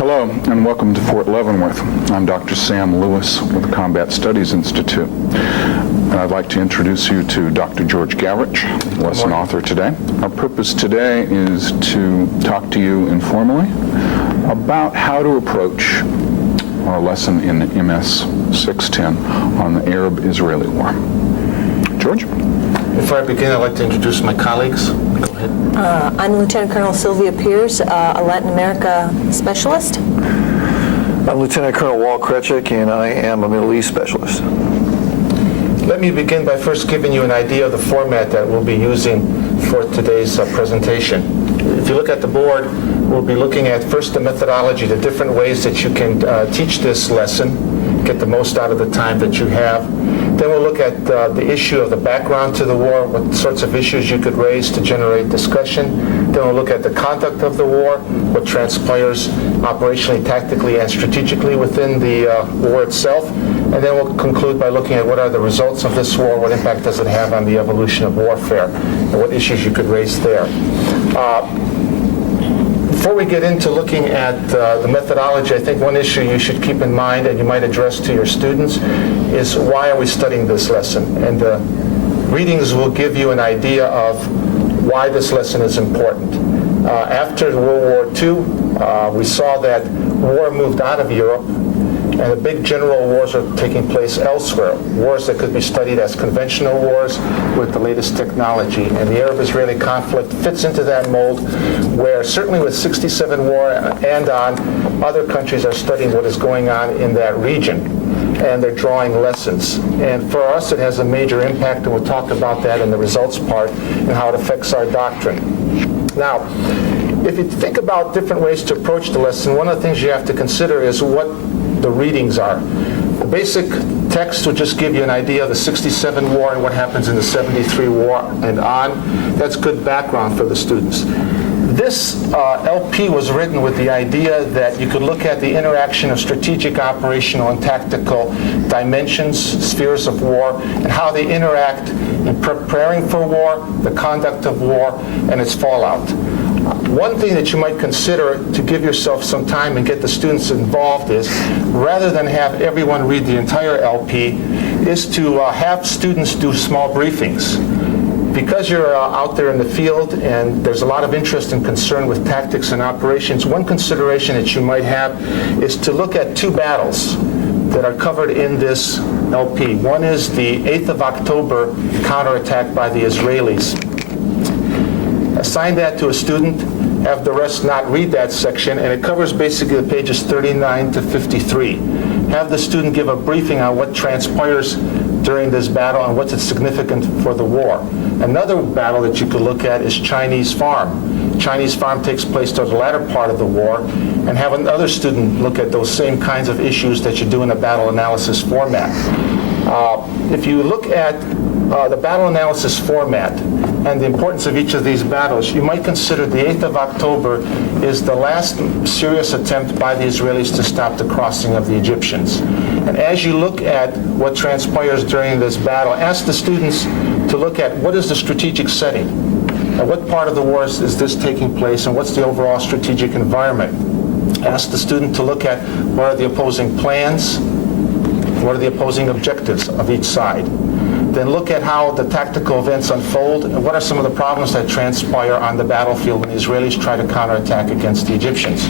Hello, and welcome to Fort Leavenworth. I'm Dr. Sam Lewis with the Combat Studies Institute. And I'd like to introduce you to Dr. George Gavich, lesson author today. Our purpose today is to talk to you informally about how to approach our lesson in MS 610 on the Arab-Israeli War. George? Before I begin, I'd like to introduce my colleagues. Go ahead. I'm Lieutenant Colonel Sylvia Pierce, a Latin America specialist. I'm Lieutenant Colonel Walt Krechik, and I am a Middle East specialist. Let me begin by first giving you an idea of the format that we'll be using for today's presentation. If you look at the board, we'll be looking at first the methodology, the different ways that you can teach this lesson, get the most out of the time that you have. Then we'll look at the issue of the background to the war, what sorts of issues you could raise to generate discussion. Then we'll look at the conduct of the war, what transpires operationally, tactically, and strategically within the war itself. And then we'll conclude by looking at what are the results of this war, what impact does it have on the evolution of warfare, and what issues you could raise there. Before we get into looking at the methodology, I think one issue you should keep in mind and you might address to your students is why are we studying this lesson? And the readings will give you an idea of why this lesson is important. After World War II, we saw that war moved out of Europe and the big general wars are taking place elsewhere, wars that could be studied as conventional wars with the latest technology. And the Arab-Israeli conflict fits into that mold where certainly with 67 war and on, other countries are studying what is going on in that region. And they're drawing lessons. And for us, it has a major impact, and we'll talk about that in the results part and how it affects our doctrine. Now, if you think about different ways to approach the lesson, one of the things you have to consider is what the readings are. The basic text will just give you an idea of the 67 war and what happens in the 73 war and on. That's good background for the students. This LP was written with the idea that you could look at the interaction of strategic, operational, and tactical dimensions, spheres of war, and how they interact in preparing for war, the conduct of war, and its fallout. One thing that you might consider to give yourself some time and get the students involved is, rather than have everyone read the entire LP, is to have students do small briefings. Because you're out there in the field and there's a lot of interest and concern with tactics and operations, one consideration that you might have is to look at two battles that are covered in this LP. One is the 8th of October counterattack by the Israelis. Assign that to a student, have the rest not read that section, and it covers basically the pages 39 to 53. Have the student give a briefing on what transpires during this battle and what's its significant for the war. Another battle that you could look at is Chinese Farm. Chinese Farm takes place toward the latter part of the war, and have another student look at those same kinds of issues that you do in a battle analysis format. If you look at the battle analysis format and the importance of each of these battles, you might consider the 8th of October is the last serious attempt by the Israelis to stop the crossing of the Egyptians. And as you look at what transpires during this battle, ask the students to look at what is the strategic setting, and what part of the war is this taking place, and what's the overall strategic environment. Ask the student to look at what are the opposing plans, what are the opposing objectives of each side. Then look at how the tactical events unfold and what are some of the problems that transpire on the battlefield when the Israelis try to counterattack against the Egyptians.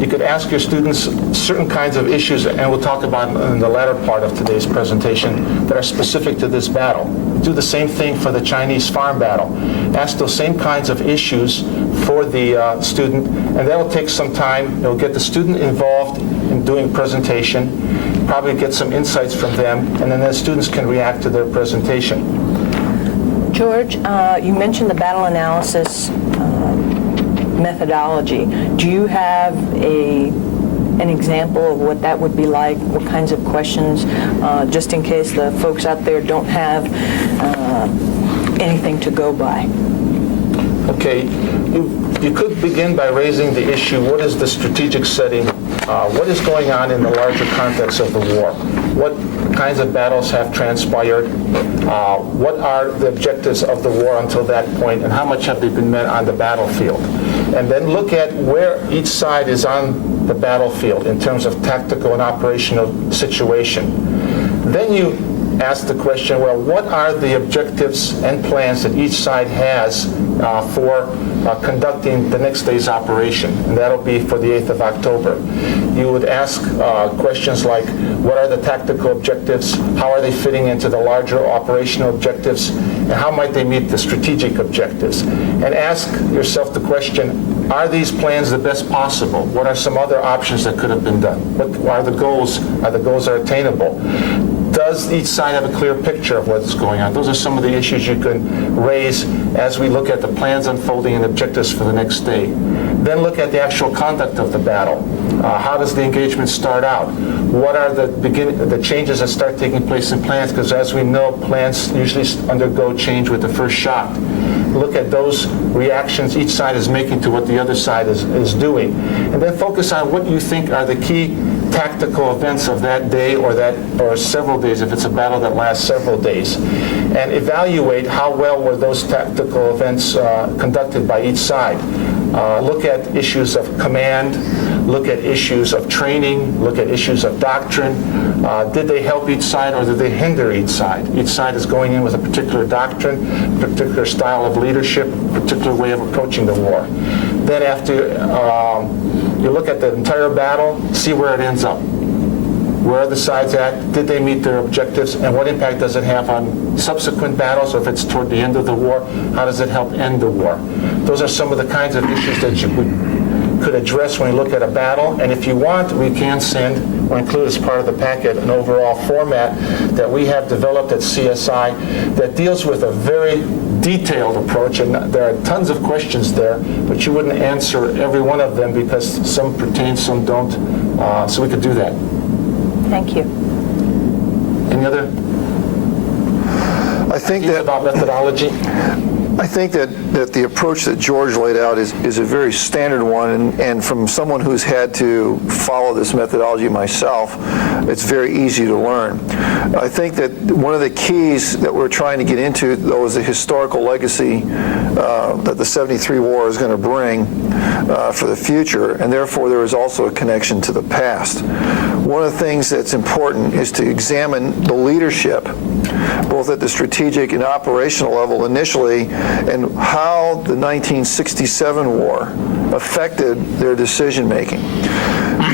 You could ask your students certain kinds of issues, and we'll talk about in the latter part of today's presentation, that are specific to this battle. Do the same thing for the Chinese Farm battle. Ask those same kinds of issues for the student, and that'll take some time. It'll get the student involved in doing presentation, probably get some insights from them, and then the students can react to their presentation. George, you mentioned the battle analysis methodology. Do you have an example of what that would be like? What kinds of questions, just in case the folks out there don't have anything to go by? Okay, you could begin by raising the issue, what is the strategic setting what is going on in the larger context of the war? What kinds of battles have transpired? What are the objectives of the war until that point, and how much have they been met on the battlefield? And then look at where each side is on the battlefield in terms of tactical and operational situation. Then you ask the question, well, what are the objectives and plans that each side has for conducting the next day's operation? And that'll be for the 8th of October. You would ask questions like, what are the tactical objectives? How are they fitting into the larger operational objectives? And how might they meet the strategic objectives? And ask yourself the question, are these plans the best possible? What are some other options that could have been done? What are the goals? Are the goals attainable? Does each side have a clear picture of what's going on? Those are some of the issues you can raise as we look at the plans unfolding and objectives for the next day. Then look at the actual conduct of the battle. How does the engagement start out? What are the changes that start taking place in plans? Because as we know, plans usually undergo change with the first shot. Look at those reactions each side is making to what the other side is doing. And then focus on what you think are the key tactical events of that day or several days if it's a battle that lasts several days, and evaluate how well were those tactical events conducted by each side. Look at issues of command, look at issues of training, look at issues of doctrine. Did they help each side or did they hinder each side? Each side is going in with a particular doctrine, a particular style of leadership, a particular way of approaching the war. Then after you look at the entire battle, see where it ends up. Where are the sides at? Did they meet their objectives? And what impact does it have on subsequent battles? Or if it's toward the end of the war, how does it help end the war? Those are some of the kinds of issues that you could address when you look at a battle. And if you want, we can send or include as part of the packet an overall format that we have developed at CSI that deals with a very detailed approach, and there are tons of questions there, but you wouldn't answer every one of them because some pertain, some don't, so we could do that. Thank you. Any other I think ideas that about methodology? I think that the approach that George laid out is a very standard one, and from someone who's had to follow this methodology myself, it's very easy to learn. I think that one of the keys that we're trying to get into, though, is the historical legacy that the 73 war is going to bring for the future, and therefore there is also a connection to the past. One of the things that's important is to examine the leadership, both at the strategic and operational level initially, and how the 1967 war affected their decision-making.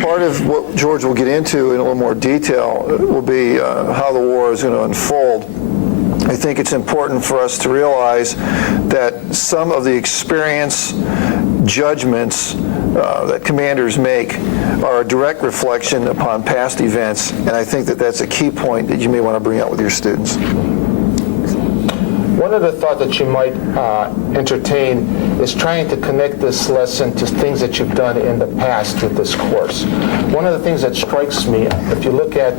Part of what George will get into in a little more detail will be how the war is going to unfold. I think it's important for us to realize that some of the experience, judgments that commanders make are a direct reflection upon past events, and I think that that's a key point that you may want to bring out with your students. One other thought that you might entertain is trying to connect this lesson to things that you've done in the past with this course. One of the things that strikes me, if you look at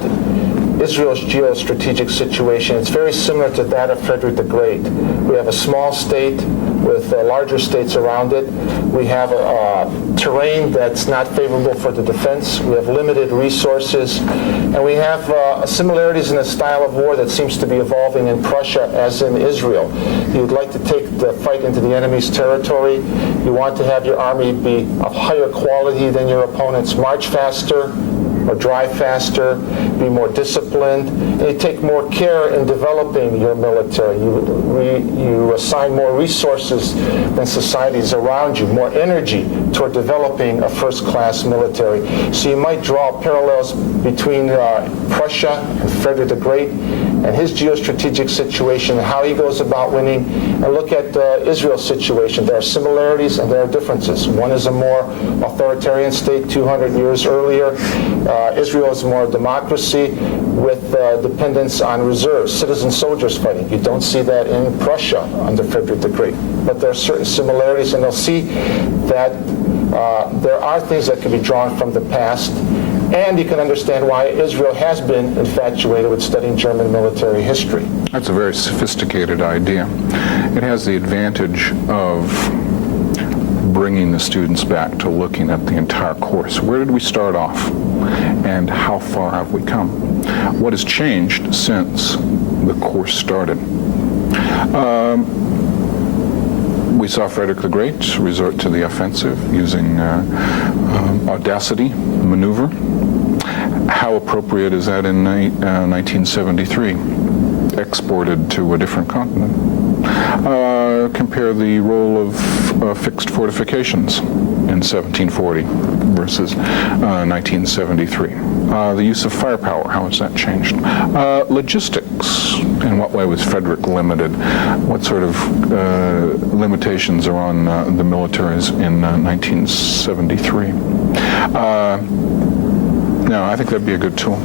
Israel's geostrategic situation, it's very similar to that of Frederick the Great. We have a small state with larger states around it. We have a terrain that's not favorable for the defense. We have limited resources. And we have similarities in the style of war that seems to be evolving in Prussia as in Israel. You would like to take the fight into the enemy's territory. You want to have your army be of higher quality than your opponents, march faster, or drive faster, be more disciplined, and you take more care in developing your military. You assign more resources than societies around you, more energy toward developing a first-class military. So you might draw parallels between Prussia and Frederick the Great and his geostrategic situation and how he goes about winning, and look at Israel's situation. There are similarities and there are differences. One is a more authoritarian state 200 years earlier. Israel is more a democracy with dependence on reserves, citizen soldiers fighting. You don't see that in Prussia under Frederick the Great. But there are certain similarities, and they'll see that there are things that can be drawn from the past, and you can understand why Israel has been infatuated with studying German military history. That's a very sophisticated idea. It has the advantage of bringing the students back to looking at the entire course. Where did we start off, and how far have we come? What has changed since the course started? We saw Frederick the Great resort to the offensive using audacity maneuver. How appropriate is that in 1973, exported to a different continent? Compare the role of fixed fortifications in 1740 versus 1973. The use of firepower, how has that changed? Logistics, in what way was Frederick limited? What sort of limitations are on the militaries in 1973? No, I think that'd be a good tool.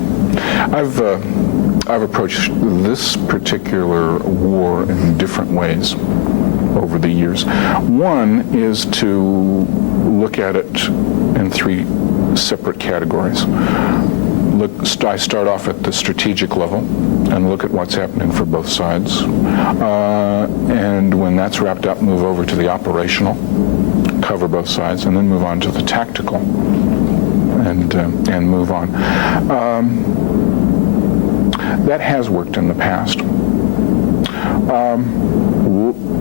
I've approached this particular war in different ways over the years. One is to look at it in three separate categories. I start off at the strategic level and look at what's happening for both sides. And when that's wrapped up, move over to the operational, cover both sides, and then move on to the tactical and move on. That has worked in the past.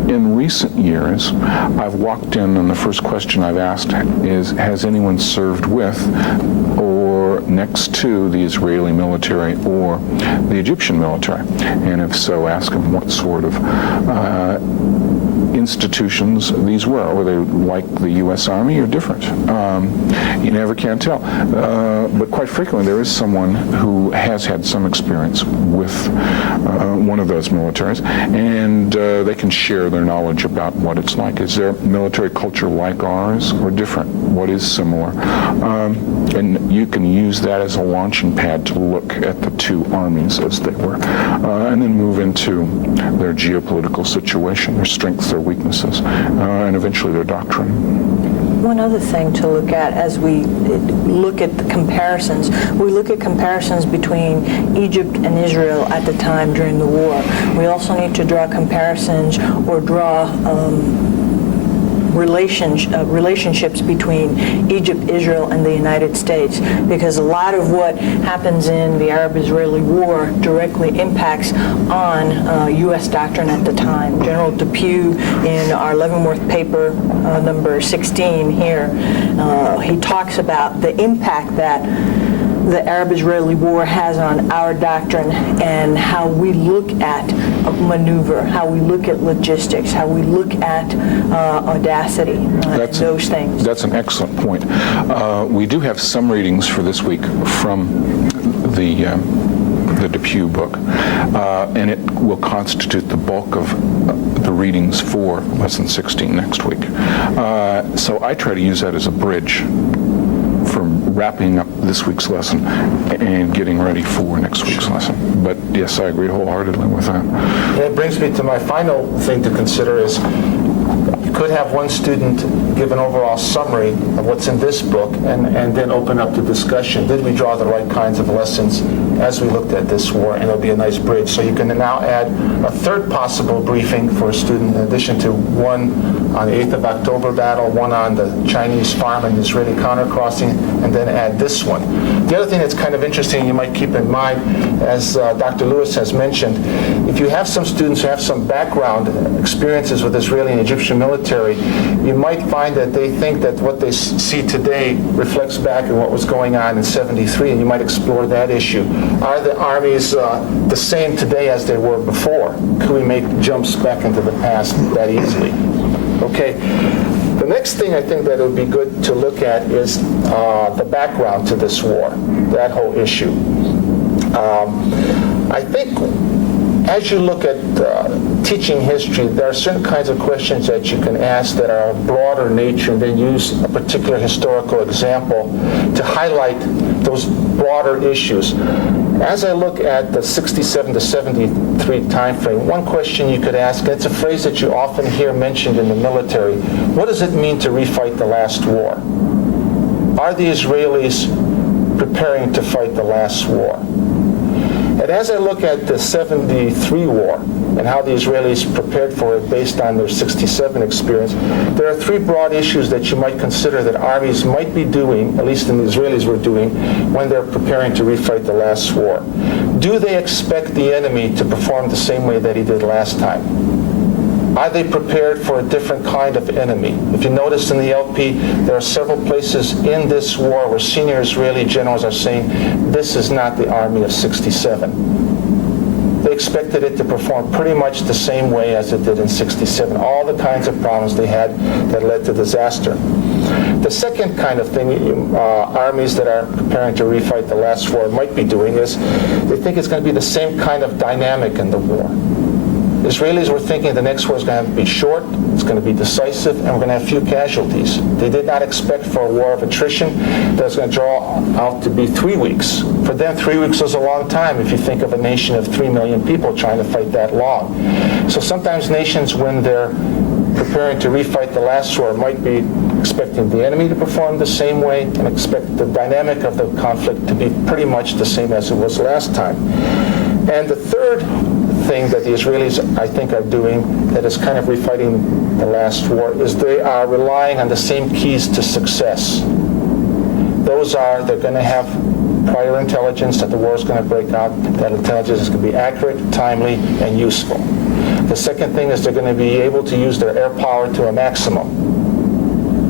In recent years, I've walked in and the first question I've asked is, has anyone served with or next to the Israeli military or the Egyptian military? And if so, ask them what sort of institutions these were. Were they like the U.S. Army or different? You never can tell. But quite frequently there is someone who has had some experience with one of those militaries, and they can share their knowledge about what it's like. Is their military culture like ours or different? What is similar? And you can use that as a launching pad to look at the two armies as they were, and then move into their geopolitical situation, their strengths, their weaknesses, and eventually their doctrine. One other thing to look at as we look at the comparisons, we look at comparisons between Egypt and Israel at the time during the war. We also need to draw comparisons or draw relationships between Egypt, Israel, and the United States, because a lot of what happens in the Arab-Israeli war directly impacts on U.S. doctrine at the time. General Depew, in our Leavenworth paper, number 16 here, he talks about the impact that the Arab-Israeli war has on our doctrine and how we look at maneuver, how we look at logistics, how we look at audacity, those things. That's an excellent point. We do have some readings for this week from the Depew book, and it will constitute the bulk of the readings for Lesson 16 next week. So I try to use that as a bridge from wrapping up this week's lesson and getting ready for next week's lesson. But yes, I agree wholeheartedly with that. And it brings me to my final thing to consider is you could have one student give an overall summary of what's in this book and then open up the discussion. Did we draw the right kinds of lessons as we looked at this war? And it'll be a nice bridge. So you can now add a third possible briefing for a student in addition to one on the 8th of October battle, one on the Chinese farm and Israeli countercrossing, and then add this one. The other thing that's kind of interesting you might keep in mind, as Dr. Lewis has mentioned, if you have some students who have some background experiences with Israeli and Egyptian military, you might find that they think that what they see today reflects back on what was going on in 73, and you might explore that issue. Are the armies the same today as they were before? Could we make jumps back into the past that easily? Okay. The next thing I think that it would be good to look at is the background to this war, that whole issue. I think as you look at teaching history, there are certain kinds of questions that you can ask that are of broader nature and then use a particular historical example to highlight those broader issues. As I look at the 67 to 73 time frame, one question you could ask, and it's a phrase that you often hear mentioned in the military, what does it mean to refight the last war? Are the Israelis preparing to fight the last war? At But as I look at the 73 war and how the Israelis prepared for it based on their 67 experience, there are three broad issues that you might consider that armies might be doing, at least the Israelis were doing, when they're preparing to refight the last war. Do they expect the enemy to perform the same way that he did last time? Are they prepared for a different kind of enemy? If you notice in the LP, there are several places in this war where senior Israeli generals are saying, this is not the army of 67. They expected it to perform pretty much the same way as it did in 67. All the kinds of problems they had that led to disaster. The second kind of thing armies that are preparing to refight the last war might be doing is they think it's going to be the same kind of dynamic in the war. Israelis were thinking the next war is going to be short, it's going to be decisive, and we're going to have few casualties. They did not expect for a war of attrition that was going to draw out to be 3 weeks. For them, 3 weeks was a long time if you think of a nation of 3 million people trying to fight that long. So sometimes nations, when they're preparing to refight the last war, might be expecting the enemy to perform the same way and expect the dynamic of the conflict to be pretty much the same as it was last time. And the third thing that the Israelis, I think, are doing that is kind of refighting the last war is they are relying on the same keys to success. Those are, they're going to have prior intelligence that the war is going to break out. That intelligence is going to be accurate, timely, and useful. The second thing is they're going to be able to use their air power to a maximum.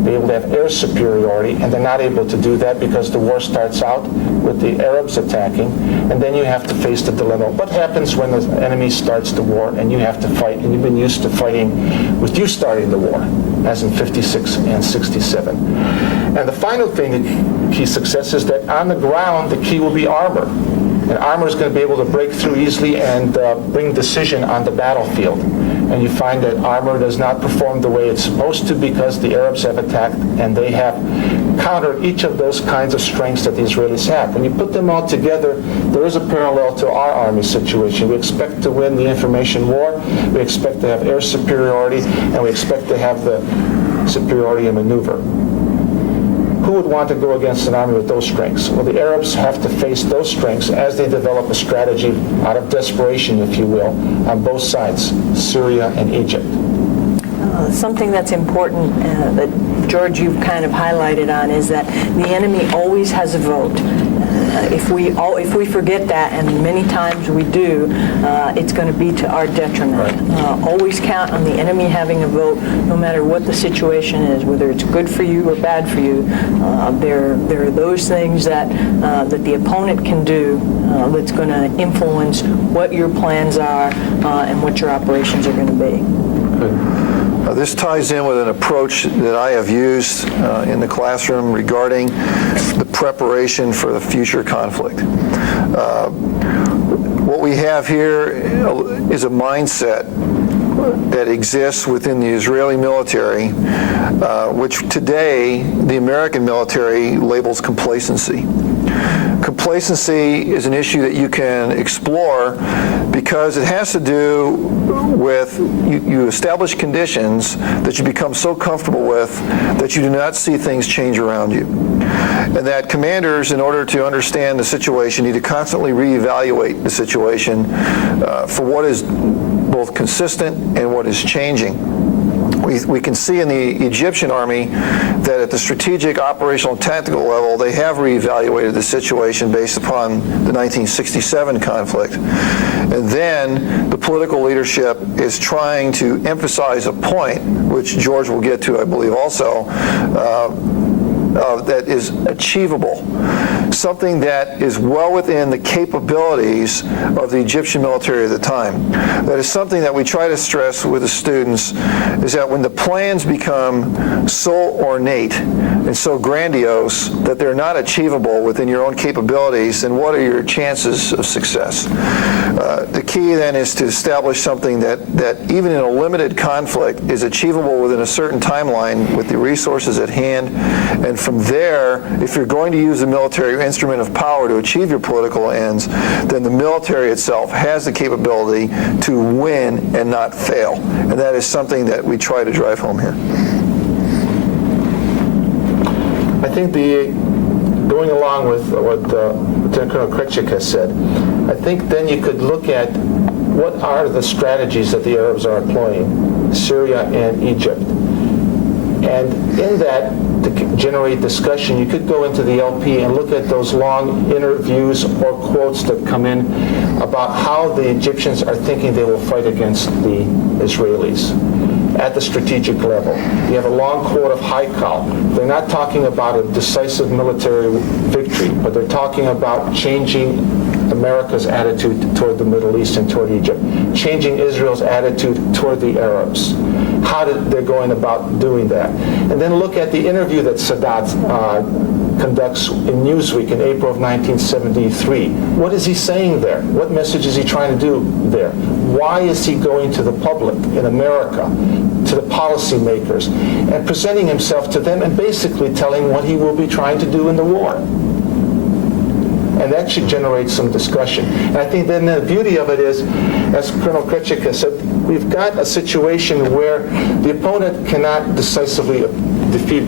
Be able to have air superiority, and they're not able to do that because the war starts out with the Arabs attacking, and then you have to face the dilemma. What happens when the enemy starts the war and you have to fight, and you've been used to fighting with you starting the war, as in 56 and 67. And the final thing, the key success, is that on the ground, the key will be armor. And armor is going to be able to break through easily and bring decision on the battlefield. And you find that armor does not perform the way it's supposed to because the Arabs have attacked and they have countered each of those kinds of strengths that the Israelis have. When you put them all together, there is a parallel to our army situation. We expect to win the information war, we expect to have air superiority, and we expect to have the superiority in maneuver. Who would want to go against an army with those strengths? Well, the Arabs have to face those strengths as they develop a strategy out of desperation, if you will, on both sides, Syria and Egypt. Something that's important that, George, you've kind of highlighted on is that the enemy always has a vote. If we forget that, and many times we do, it's going to be to our detriment. Right. Always count on the enemy having a vote, no matter what the situation is, whether it's good for you or bad for you. There are those things that the opponent can do that's going to influence what your plans are and what your operations are going to be. This ties in with an approach that I have used in the classroom regarding the preparation for the future conflict. What we have here is a mindset that exists within the Israeli military, which today the American military labels complacency. Complacency is an issue that you can explore because it has to do with you establish conditions that you become so comfortable with that you do not see things change around you. And that commanders, in order to understand the situation, need to constantly reevaluate the situation for what is both consistent and what is changing. We can see in the Egyptian army that at the strategic, operational, and tactical level, they have reevaluated the situation based upon the 1967 conflict. And then the political leadership is trying to emphasize a point, which George will get to, I believe, also, that is achievable, something that is well within the capabilities of the Egyptian military at the time. That is something that we try to stress with the students, is that when the plans become so ornate and so grandiose that they're not achievable within your own capabilities, then what are your chances of success? The key then is to establish something that even in a limited conflict is achievable within a certain timeline with the resources at hand. And from there, if you're going to use a military instrument of power to achieve your political ends, then the military itself has the capability to win and not fail. And that is something that we try to drive home here. I think going going along with what Lieutenant Colonel Kretschik has said, I think then you could look at what are the strategies that the Arabs are employing, Syria and Egypt. And in that, to generate discussion, you could go into the LP and look at those long interviews or quotes that come in about how the Egyptians are thinking they will fight against the Israelis at the strategic level. You have a long quote of Haikal. They're not talking about a decisive military victory, but they're talking about changing America's attitude toward the Middle East and toward Egypt, changing Israel's attitude toward the Arabs. How they're going about doing that. And then look at the interview that Sadat conducts in Newsweek in April of 1973. What is he saying there? What message is he trying to do there? Why is he going to the public in America, to the policymakers, and presenting himself to them and basically telling what he will be trying to do in the war? And that should generate some discussion. And I think then the beauty of it is, as Colonel Kretschik has said, we've got a situation where the opponent cannot decisively defeat,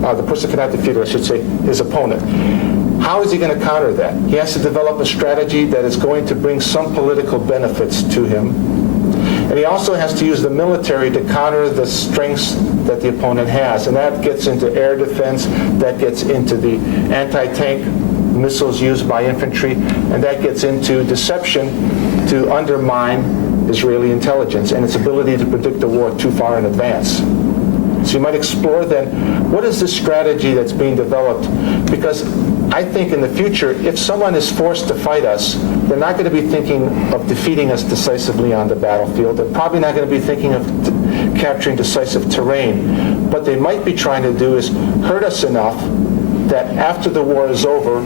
the person cannot defeat, or I should say, his opponent. How is he going to counter that? He has to develop a strategy that is going to bring some political benefits to him. And he also has to use the military to counter the strengths that the opponent has. And that gets into air defense, that gets into the anti-tank missiles used by infantry, and that gets into deception to undermine Israeli intelligence and its ability to predict the war too far in advance. So you might explore then, what is the strategy that's being developed? Because I think in the future, if someone is forced to fight us, they're not going to be thinking of defeating us decisively on the battlefield. They're probably not going to be thinking of capturing decisive terrain. What they might be trying to do is hurt us enough that after the war is over,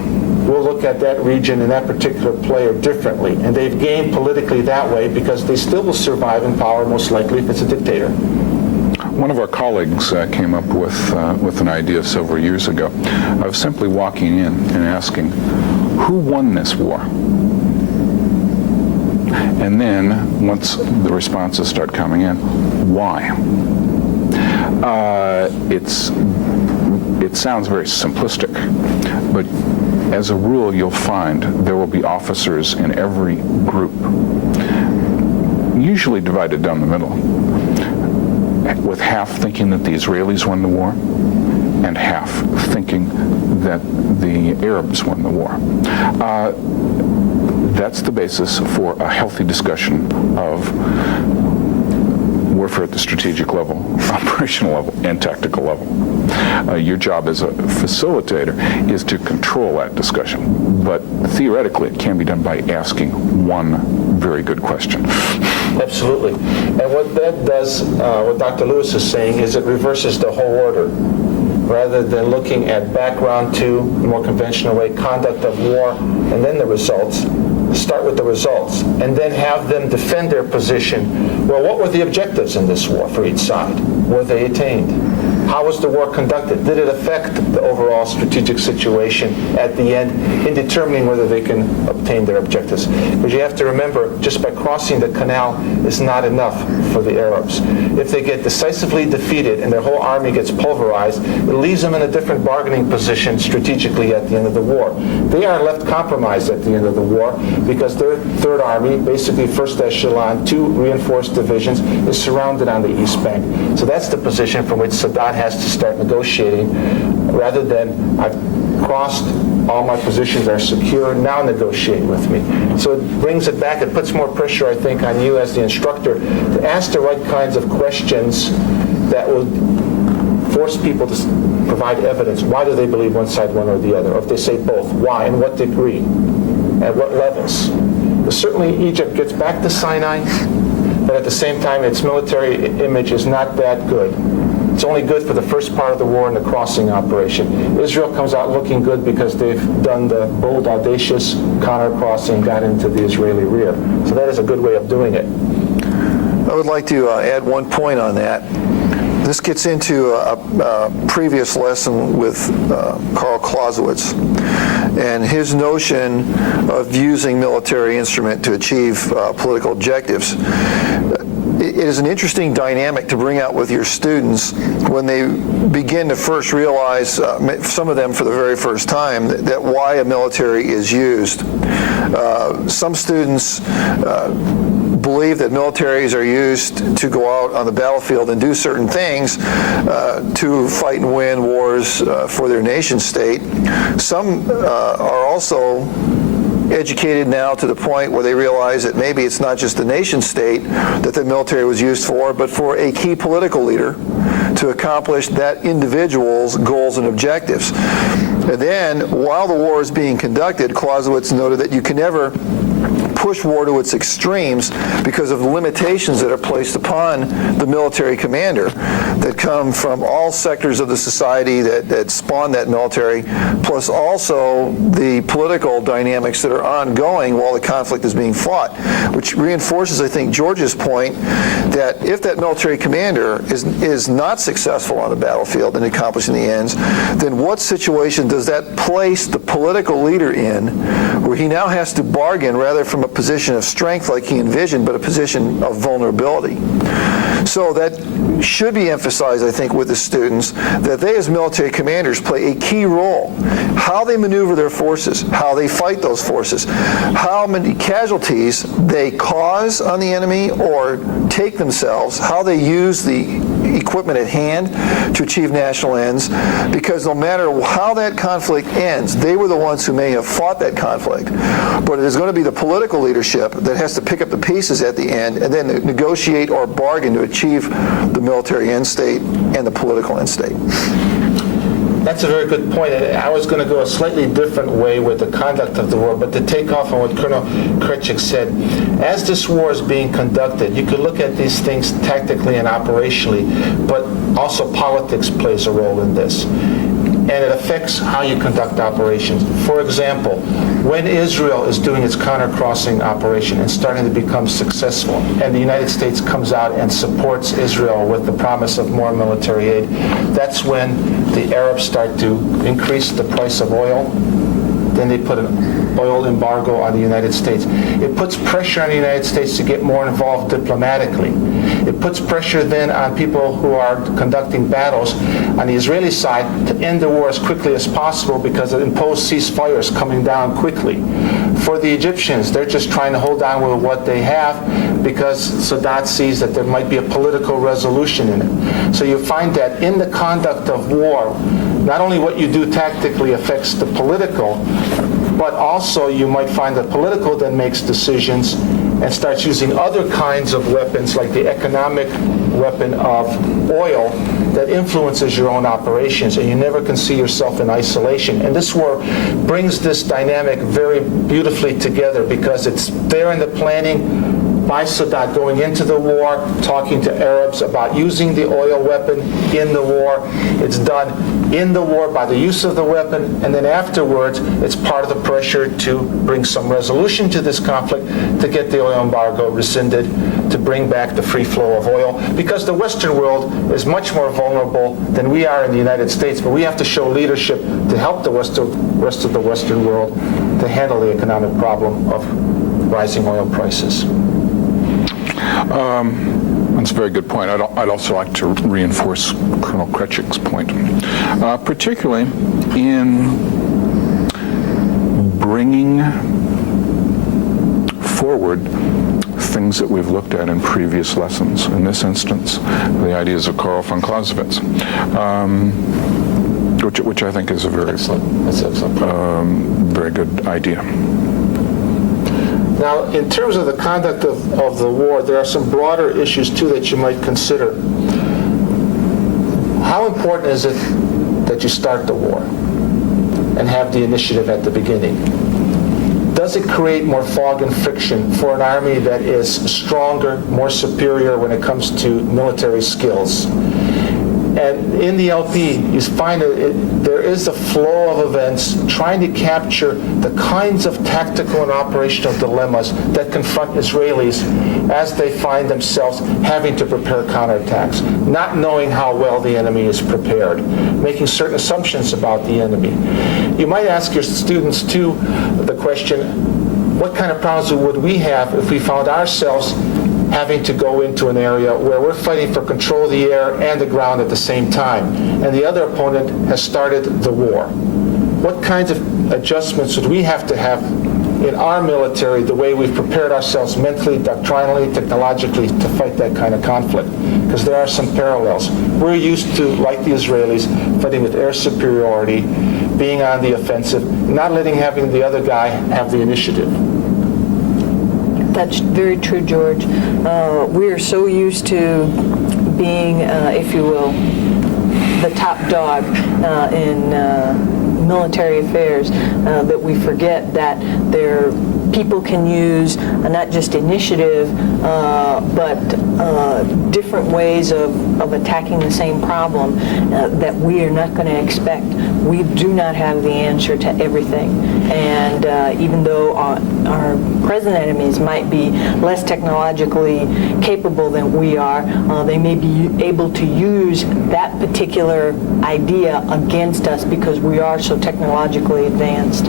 we'll look at that region and that particular player differently. And they've gained politically that way because they still will survive in power, most likely, if it's a dictator. One of our colleagues came up with an idea several years ago of simply walking in and asking, who won this war? And then, once the responses start coming in, why? It sounds very simplistic, but as a rule, you'll find there will be officers in every group, usually divided down the middle, with half thinking that the Israelis won the war and half thinking that the Arabs won the war. That's the basis for a healthy discussion of warfare at the strategic level, operational level, and tactical level. Your job as a facilitator is to control that discussion, but theoretically it can be done by asking one very good question. Absolutely. And what that does, what Dr. Lewis is saying, is it reverses the whole order. Rather than looking at background to the more conventional way, conduct of war, and then the results, start with the results, and then have them defend their position. Well, what were the objectives in this war for each side? Were they attained? How was the war conducted? Did it affect the overall strategic situation at the end in determining whether they can obtain their objectives? Because you have to remember, just by crossing the canal is not enough for the Arabs. If they get decisively defeated and their whole army gets pulverized, it leaves them in a different bargaining position strategically at the end of the war. They are left compromised at the end of the war because their Third Army, basically first echelon, 2 reinforced divisions, is surrounded on the East Bank. So that's the position from which Sadat has to start negotiating, rather than I've crossed, all my positions are secure, now negotiate with me. So it brings it back, it puts more pressure, I think, on you as the instructor to ask the right kinds of questions that will force people to provide evidence. Why do they believe one side, one or the other? Or if they say both, why? In what degree? At what levels? But certainly Egypt gets back to Sinai, but at the same time its military image is not that good. It's only good for the first part of the war and the crossing operation. Israel comes out looking good because they've done the bold, audacious counter-crossing, got into the Israeli rear. So that is a good way of doing it. I would like to add one point on that. This gets into a previous lesson with Karl Clausewitz and his notion of using military instrument to achieve political objectives. it is an interesting dynamic to bring out with your students when they begin to first realize, some of them for the very first time, that why a military is used. Some students believe that militaries are used to go out on the battlefield and do certain things to fight and win wars for their nation state. Some are also educated now to the point where they realize that maybe it's not just the nation state that the military was used for, but for a key political leader to accomplish that individual's goals and objectives. And then, while the war is being conducted, Clausewitz noted that you can never push war to its extremes because of the limitations that are placed upon the military commander that come from all sectors of the society that spawn that military, plus also the political dynamics that are ongoing while the conflict is being fought, which reinforces, I think, George's point that if that military commander is not successful on the battlefield in accomplishing the ends, then what situation does that place the political leader in where he now has to bargain rather from a position of strength like he envisioned, but a position of vulnerability. So that should be emphasized, I think, with the students, that they as military commanders play a key role. How they maneuver their forces, how they fight those forces, how many casualties they cause on the enemy or take themselves, how they use the equipment at hand to achieve national ends, because no matter how that conflict ends, they were the ones who may have fought that conflict, but it is going to be the political leadership that has to pick up the pieces at the end and then negotiate or bargain to achieve the military end state and the political end state. That's a very good point. I was going to go a slightly different way with the conduct of the war, but to take off on what Colonel Kretschik said, as this war is being conducted, you could look at these things tactically and operationally, but also politics plays a role in this. And it affects how you conduct operations. For example, when Israel is doing its counter-crossing operation and starting to become successful, and the United States comes out and supports Israel with the promise of more military aid, that's when the Arabs start to increase the price of oil. Then they put an oil embargo on the United States. It puts pressure on the United States to get more involved diplomatically. It puts pressure then on people who are conducting battles on the Israeli side to end the war as quickly as possible because of imposed ceasefires coming down quickly. For the Egyptians, they're just trying to hold on with what they have because Sadat sees that there might be a political resolution in it. So you find that in the conduct of war, not only what you do tactically affects the political, but also you might find that political then makes decisions and starts using other kinds of weapons like the economic weapon of oil that influences your own operations, and you never can see yourself in isolation. And this war brings this dynamic very beautifully together because it's there in the planning by Sadat going into the war, talking to Arabs about using the oil weapon in the war. It's done in the war by the use of the weapon, and then afterwards it's part of the pressure to bring some resolution to this conflict, to get the oil embargo rescinded, to bring back the free flow of oil, because the Western world is much more vulnerable than we are in the United States, but we have to show leadership to help the rest of the Western world to handle the economic problem of rising oil prices. That's a very good point. I'd also like to reinforce Colonel Kretschik's point, particularly in bringing forward things that we've looked at in previous lessons. In this instance, the ideas of Karl von Clausewitz, which I think is a very very good idea. Now, in terms of the conduct of the war, there are some broader issues, too, that you might consider. How important is it that you start the war and have the initiative at the beginning? Does it create more fog and friction for an army that is stronger, more superior when it comes to military skills? And in the LP, you find that there is a flow of events trying to capture the kinds of tactical and operational dilemmas that confront Israelis as they find themselves having to prepare counterattacks, not knowing how well the enemy is prepared, making certain assumptions about the enemy. You might ask your students, too, the question, what kind of problems would we have if we found ourselves having to go into an area where we're fighting for control of the air and the ground at the same time, and the other opponent has started the war. What kinds of adjustments would we have to have in our military, the way we've prepared ourselves mentally, doctrinally, technologically, to fight that kind of conflict? Because there are some parallels. We're used to, like the Israelis, fighting with air superiority, being on the offensive, not having the other guy have the initiative. That's very true, George. We are so used to being, if you will, the top dog in military affairs that we forget that people can use not just initiative, but different ways of attacking the same problem that we are not going to expect. We do not have the answer to everything. And even though our present enemies might be less technologically capable than we are, they may be able to use that particular idea against us because we are so technologically advanced.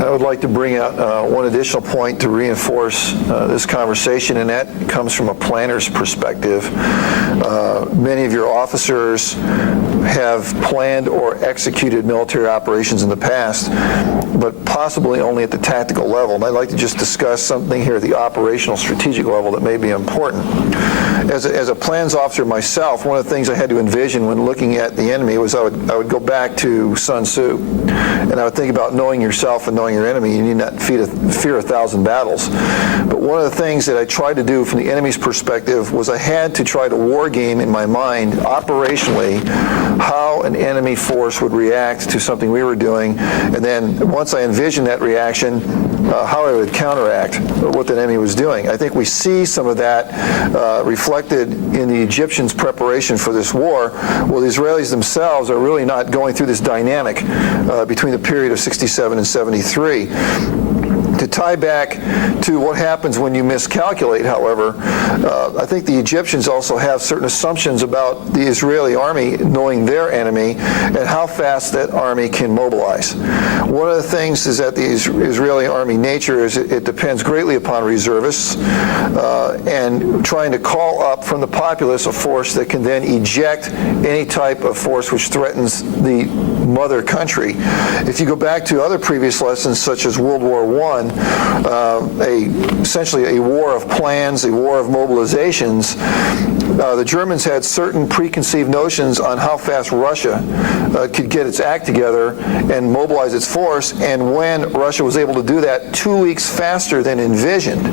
I would like to bring out one additional point to reinforce this conversation, and that comes from a planner's perspective. Many of your officers have planned or executed military operations in the past, but possibly only at the tactical level. And I'd like to just discuss something here at the operational strategic level that may be important. As a plans officer myself, one of the things I had to envision when looking at the enemy was I would go back to Sun Tzu, and I would think about knowing yourself and knowing your enemy. You need not fear 1,000 battles. But one of the things that I tried to do from the enemy's perspective was I had to try to war game in my mind operationally how an enemy force would react to something we were doing, and then once I envisioned that reaction, how I would counteract what the enemy was doing. I think we see some of that reflected in the Egyptians' preparation for this war. Well, the Israelis themselves are really not going through this dynamic between the period of 67 and 73. To tie back to what happens when you miscalculate, however, I think the Egyptians also have certain assumptions about the Israeli army knowing their enemy and how fast that army can mobilize. One of the things is that the Israeli army nature is it depends greatly upon reservists and trying to call up from the populace a force that can then eject any type of force which threatens the mother country. If you go back to other previous lessons such as World War I, essentially a war of plans, a war of mobilizations, the Germans had certain preconceived notions on how fast Russia could get its act together and mobilize its force, and when Russia was able to do that 2 weeks faster than envisioned,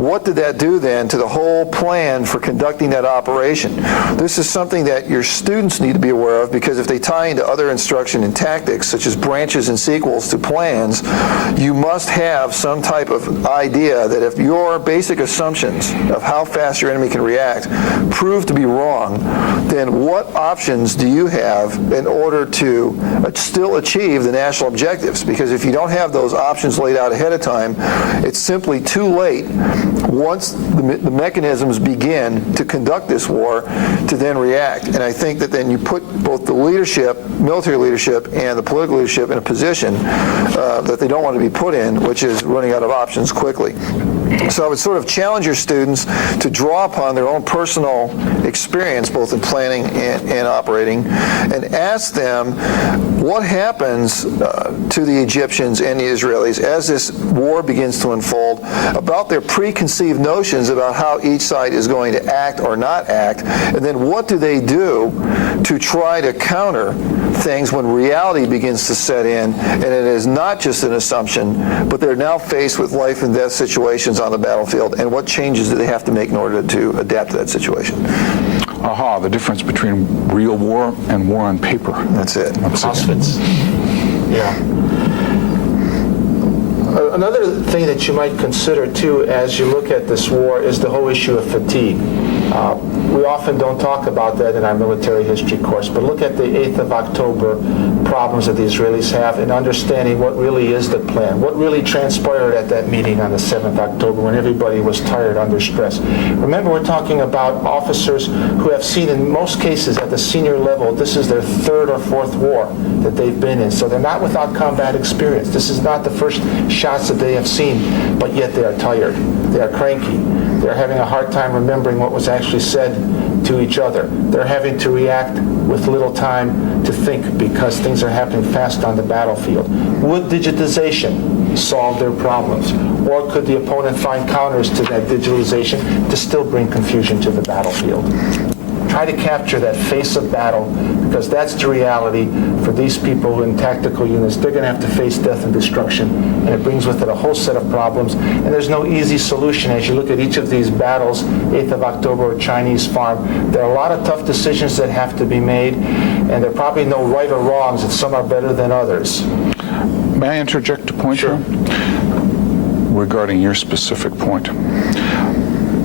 what did that do then to the whole plan for conducting that operation? This is something that your students need to be aware of, because if they tie into other instruction and tactics, such as branches and sequels to plans, you must have some type of idea that if your basic assumptions of how fast your enemy can react prove to be wrong, then what options do you have in order to still achieve the national objectives? Because if you don't have those options laid out ahead of time, it's simply too late once the mechanisms begin to conduct this war to then react. And I think that then you put both the leadership, military leadership, and the political leadership in a position that they don't want to be put in, which is running out of options quickly. So I would sort of challenge your students to draw upon their own personal experience, both in planning and operating, and ask them what happens to the Egyptians and the Israelis as this war begins to unfold, about their preconceived notions about how each side is going to act or not act, and then what do they do to try to counter things when reality begins to set in, and it is not just an assumption, but they're now faced with life and death situations on the battlefield, and what changes do they have to make in order to adapt to that situation? Aha, the difference between real war and war on paper. That's it. Auschwitz. Yeah. Another thing that you might consider, too, as you look at this war is the whole issue of fatigue. We often don't talk about that in our military history course, but look at the 8th of October problems that the Israelis have and understanding what really is the plan, what really transpired at that meeting on the 7th October when everybody was tired, under stress. Remember, we're talking about officers who have seen, in most cases at the senior level, this is their third or fourth war that they've been in. So they're not without combat experience. This is not the first shots that they have seen, but yet they are tired. They are cranky. They're having a hard time remembering what was actually said to each other. They're having to react with little time to think because things are happening fast on the battlefield. Would digitization solve their problems? Or could the opponent find counters to that digitalization to still bring confusion to the battlefield? Try to capture that face of battle, because that's the reality for these people in tactical units. They're going to have to face death and destruction, and it brings with it a whole set of problems. And there's no easy solution. As you look at each of these battles, 8th of October, Chinese Farm, there are a lot of tough decisions that have to be made, and there are probably no right or wrongs, and some are better than others. May I interject a point Sure. here? Regarding your specific point.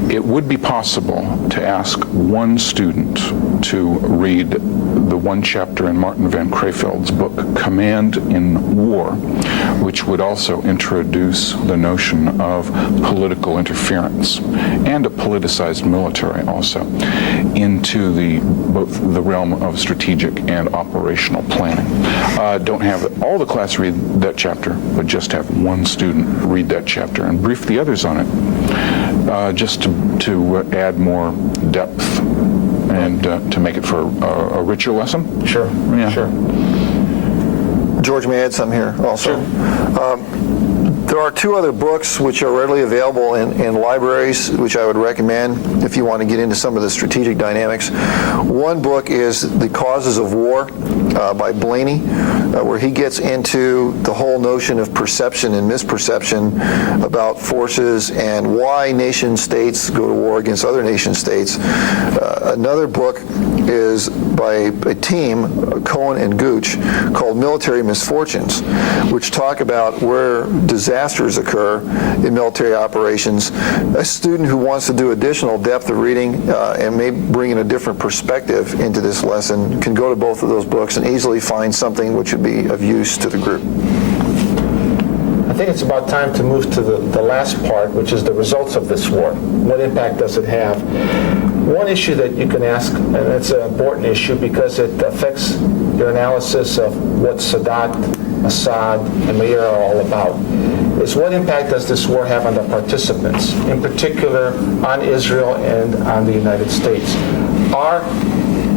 It would be possible to ask one student to read the one chapter in Martin Van Creveld's book, Command in War, which would also introduce the notion of political interference and a politicized military also into both the realm of strategic and operational planning. Don't have all the class read that chapter, but just have one student read that chapter and brief the others on it, just to add more depth and to make it for a richer lesson. Sure, Yeah. sure. George, may I add something here also? There are two other books which are readily available in libraries, which I would recommend if you want to get into some of the strategic dynamics. One book is The Causes of War by Blaney, where he gets into the whole notion of perception and misperception about forces and why nation states go to war against other nation states. Another book is by a team, Cohen and Gooch, called Military Misfortunes, which talk about where disasters occur in military operations. A student who wants to do additional depth of reading and may bring in a different perspective into this lesson can go to both of those books and easily find something which would be of use to the group. I think it's about time to move to the last part, which is the results of this war. What impact does it have? One issue that you can ask, and it's an important issue because it affects your analysis of what Sadat, Assad, and Meir are all about, is what impact does this war have on the participants, in particular on Israel and on the United States? Are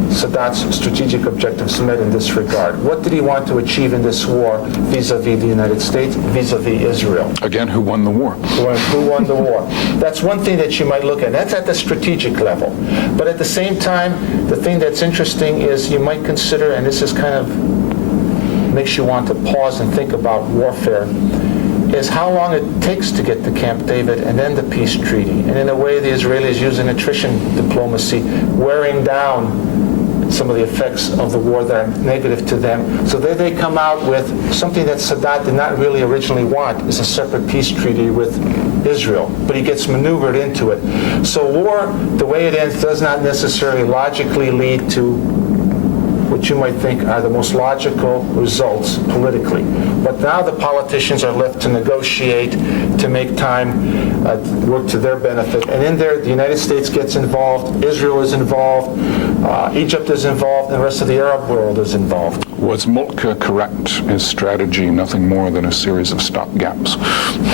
Sadat's strategic objectives met in this regard? What did he want to achieve in this war vis-a-vis the United States, vis-a-vis Israel? Again, who won the war? Who won the war? That's one thing that you might look at. That's at the strategic level. But at the same time, the thing that's interesting is you might consider, and this is kind of makes you want to pause and think about warfare, is how long it takes to get to Camp David and then the peace treaty. And in a way, the Israelis use an attrition diplomacy, wearing down some of the effects of the war that are negative to them. So there they come out with something that Sadat did not really originally want, is a separate peace treaty with Israel, but he gets maneuvered into it. So war, the way it ends, does not necessarily logically lead to what you might think are the most logical results politically. But now the politicians are left to negotiate, to make time work to their benefit. And in there, the United States gets involved, Israel is involved, Egypt is involved, and the rest of the Arab world is involved. Was Moltke correct? His strategy, nothing more than a series of stopgaps?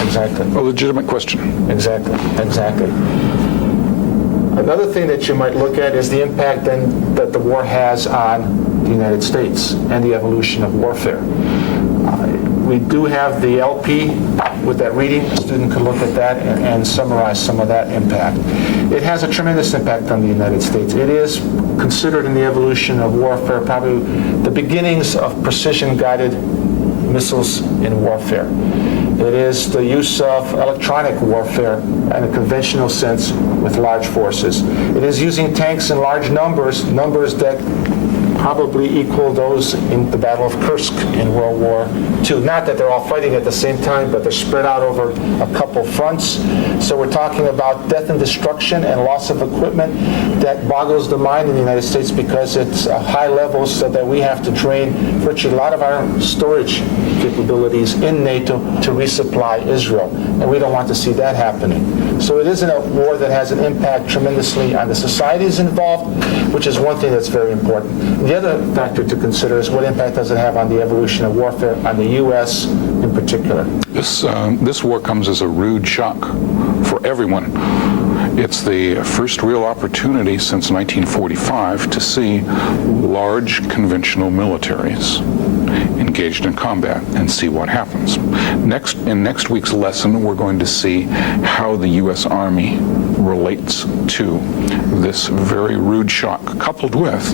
Exactly. A legitimate question. Exactly. Another thing that you might look at is the impact then that the war has on the United States and the evolution of warfare. We do have the LP with that reading. A student could look at that and summarize some of that impact. It has a tremendous impact on the United States. It is considered in the evolution of warfare probably the beginnings of precision-guided missiles in warfare. It is the use of electronic warfare in a conventional sense with large forces. It is using tanks in large numbers that probably equal those in the Battle of Kursk in World War II. Not that they're all fighting at the same time, but they're spread out over a couple fronts. So we're talking about death and destruction and loss of equipment that boggles the mind in the United States because it's high levels, so that we have to drain virtually a lot of our storage capabilities in NATO to resupply Israel. And we don't want to see that happening. So it isn't a war that has an impact tremendously on the societies involved, which is one thing that's very important. The other factor to consider is what impact does it have on the evolution of warfare, on the U.S. in particular. This war comes as a rude shock for everyone. It's the first real opportunity since 1945 to see large conventional militaries engaged in combat and see what happens. In next week's lesson, we're going to see how the U.S. Army relates to this very rude shock, coupled with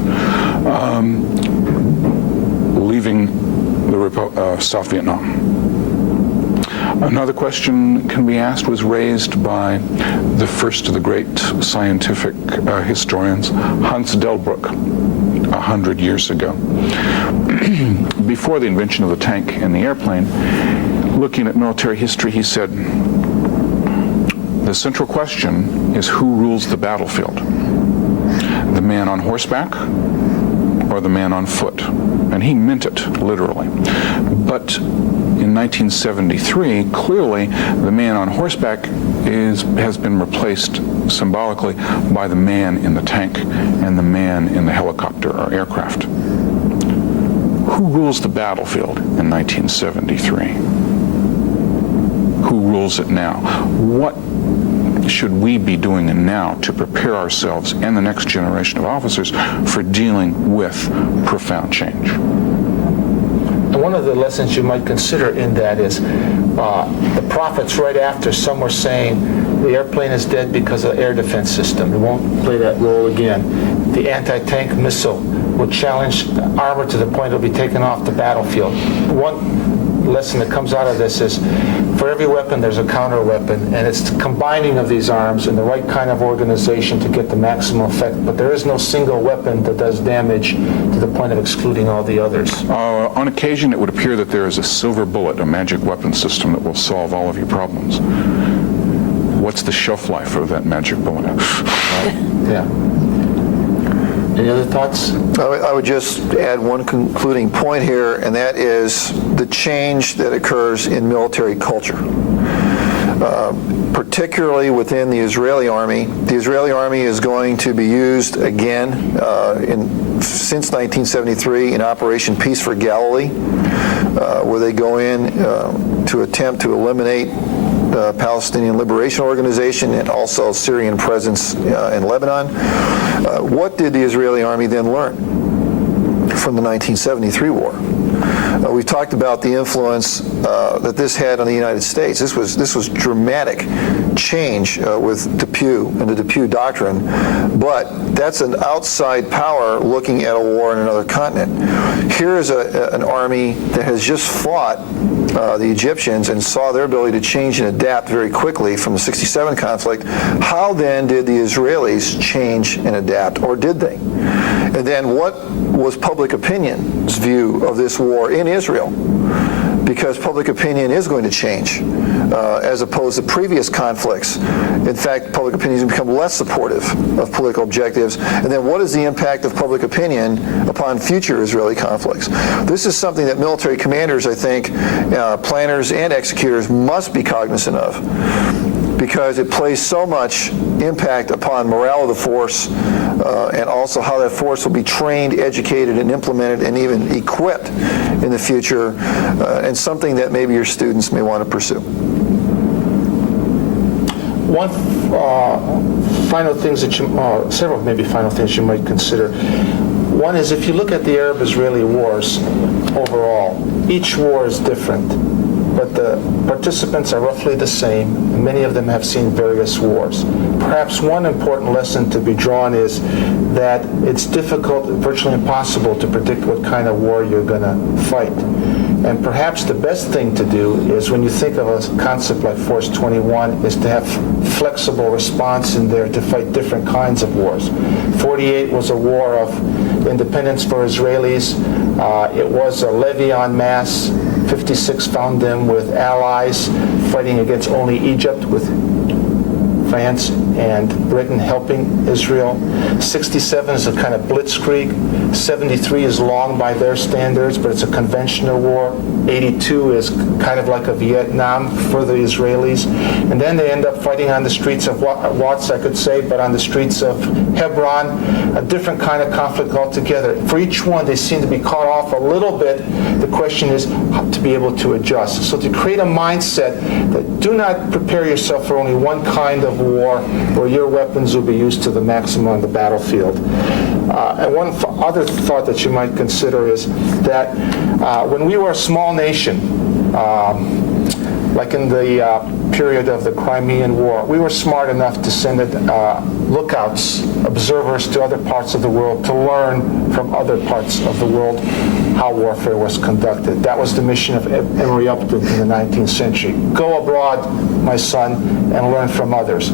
leaving the South Vietnam. Another question can be asked was raised by the first of the great scientific historians, Hans Delbrück, 100 years ago. Before the invention of the tank and the airplane, looking at military history, he said, the central question is who rules the battlefield? The man on horseback or the man on foot? And he meant it literally. But in 1973, clearly the man on horseback has been replaced symbolically by the man in the tank and the man in the helicopter or aircraft. Who rules the battlefield in 1973? Who rules it now? What should we be doing now to prepare ourselves and the next generation of officers for dealing with profound change? And one of the lessons you might consider in that is the prophets right after, some were saying the airplane is dead because of the air defense system. It won't play that role again. The anti-tank missile will challenge the armor to the point it'll be taken off the battlefield. One lesson that comes out of this is for every weapon there's a counter weapon, and it's the combining of these arms in the right kind of organization to get the maximum effect. But there is no single weapon that does damage to the point of excluding all the others. On occasion, it would appear that there is a silver bullet, a magic weapon system that will solve all of your problems. What's the shelf life of that magic bullet? Yeah. Any other thoughts? I would just add one concluding point here, and that is the change that occurs in military culture. Particularly within the Israeli army. The Israeli army is going to be used again since 1973 in Operation Peace for Galilee, where they go in to attempt to eliminate the Palestinian Liberation Organization and also Syrian presence in Lebanon. What did the Israeli army then learn from the 1973 war? We've talked about the influence that this had on the United States. This was dramatic change with Depew and the Depew Doctrine, but that's an outside power looking at a war in another continent. Here is an army that has just fought the Egyptians and saw their ability to change and adapt very quickly from the 67 conflict. How then did the Israelis change and adapt, or did they? And then what was public opinion's view of this war in Israel? Because public opinion is going to change as opposed to previous conflicts. In fact, public opinion has become less supportive of political objectives. And then what is the impact of public opinion upon future Israeli conflicts? This is something that military commanders, I think, planners and executors must be cognizant of, because it plays so much impact upon morale of the force and also how that force will be trained, educated, and implemented and even equipped in the future, and something that maybe your students may want to pursue. One final things that several maybe final things you might consider. One is, if you look at the Arab-Israeli wars overall, each war is different, but the participants are roughly the same, and many of them have seen various wars. Perhaps one important lesson to be drawn is that it's difficult, virtually impossible, to predict what kind of war you're going to fight. And perhaps the best thing to do is, when you think of a concept like Force 21, is to have flexible response in there to fight different kinds of wars. 48 was a war of independence for Israelis. It was a levy en masse. 56 found them with allies fighting against only Egypt, with France and Britain helping Israel. 67 is a kind of blitzkrieg. 73 is long by their standards, but it's a conventional war. 82 is kind of like a Vietnam for the Israelis. And then they end up fighting on the streets of Watts, I could say, but on the streets of Hebron, a different kind of conflict altogether. For each one, they seem to be caught off a little bit. The question is how to be able to adjust. So to create a mindset that do not prepare yourself for only one kind of war where your weapons will be used to the maximum on the battlefield. And one other thought that you might consider is that when we were a small nation, like in the period of the Crimean War, we were smart enough to send lookouts, observers to other parts of the world to learn from other parts of the world how warfare was conducted. That was the mission of Emory Upton in the 19th century. Go abroad, my son, and learn from others.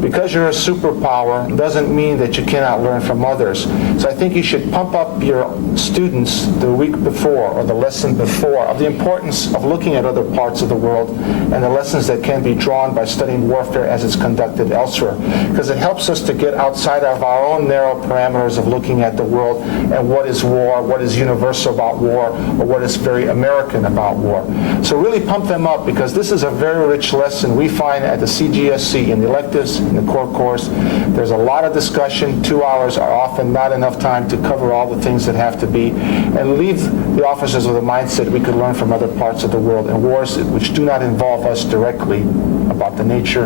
Because you're a superpower doesn't mean that you cannot learn from others. So I think you should pump up your students the week before or the lesson before of the importance of looking at other parts of the world and the lessons that can be drawn by studying warfare as it's conducted elsewhere. Because it helps us to get outside of our own narrow parameters of looking at the world and what is war, what is universal about war, or what is very American about war. So really pump them up, because this is a very rich lesson we find at the CGSC in the electives, in the core course. There's a lot of discussion. 2 hours are often not enough time to cover all the things that have to be, and leave the officers with a mindset we could learn from other parts of the world and wars which do not involve us directly about the nature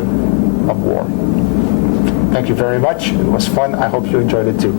of war. Thank you very much. It was fun. I hope you enjoyed it too.